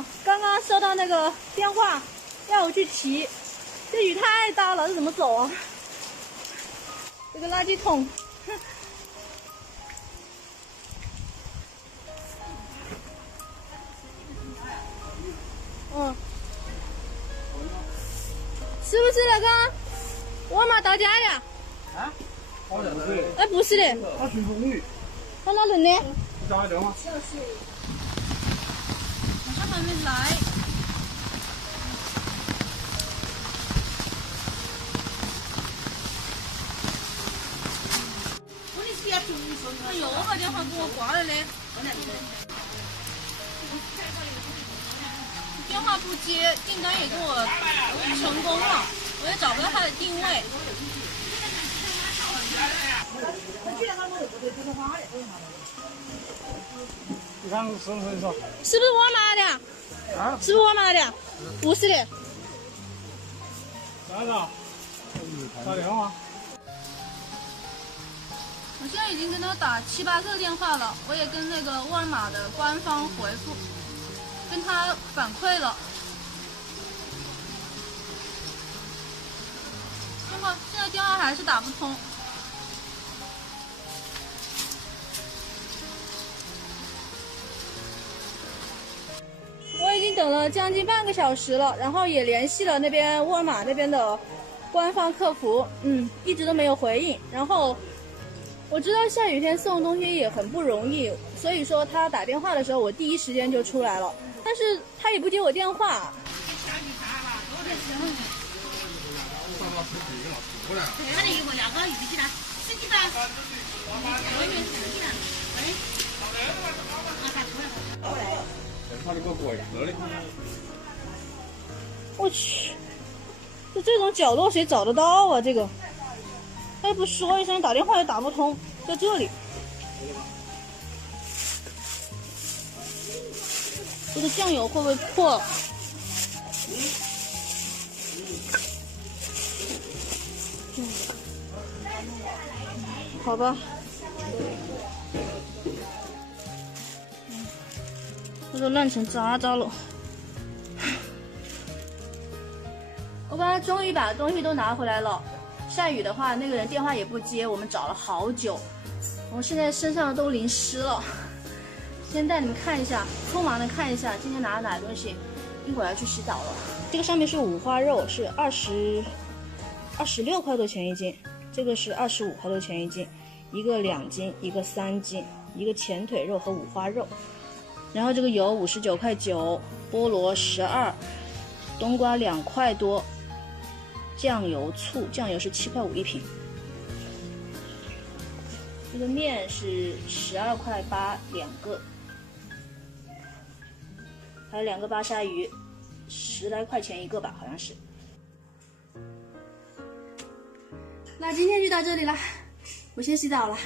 了，刚刚收到那个电话，让我去骑。这雨太大了，这怎么走啊？这个垃圾桶，哼。嗯，是不是那个沃尔玛到家的？啊？好像是。哎，不是的。他顺丰的。他哪能的？你打个电话。他还没来。哎呦，我把电话给我挂了的。电话不接，订单也给我成功了，我也找不到他的定位。你看是不是说？是不是沃尔玛的？啊？是不是沃尔玛的？不是的。咋的？打电话。我现在已经跟他打7、8个电话了，我也跟那个沃尔玛的官方回复，跟他反馈了。现在电话还是打不通。我已经等了将近半个小时了，然后也联系了那边沃尔玛那边的官方客服，一直都没有回应。然后我知道下雨天送东西也很不容易，所以说他打电话的时候，我第一时间就出来了，但是他也不接我电话。我去，这种角落谁找得到啊？这个，他也不说一声，打电话也打不通，在这里。这个酱油会不会破？好吧。这都烂成渣渣了。我刚才终于把东西都拿回来了。下雨的话，那个人电话也不接，我们找了好久。我现在身上都淋湿了。先带你们看一下，匆忙的看一下今天拿了哪些东西，一会儿要去洗澡了。这个上面是五花肉，是26块多钱一斤，这个是25块多钱一斤，一个2斤，一个3斤，一个前腿肉和五花肉。然后这个油59块9，菠萝12，冬瓜2块多，酱油醋，酱油是7块5一瓶。这个面是12块8两个，还有2个巴沙鱼，10来块钱一个吧，好像是。那今天就到这里了，我先洗澡了。